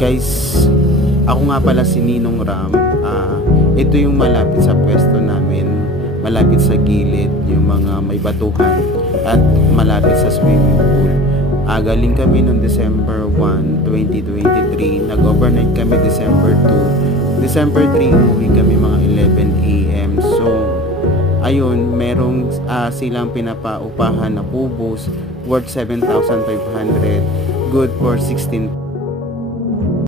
Guys, ako nga pala si Ninong Ram. Ito yung malapit sa pwesto namin, malapit sa gilid, yung mga may batuhan at malapit sa swimming pool. Galing kami noong December 1, 2023. Nag-overnight kami December 2. December 3, umuwi kami mga 11 a.m. So, ayun, merong silang pinapaupahan na kubos worth 7,500, good for 16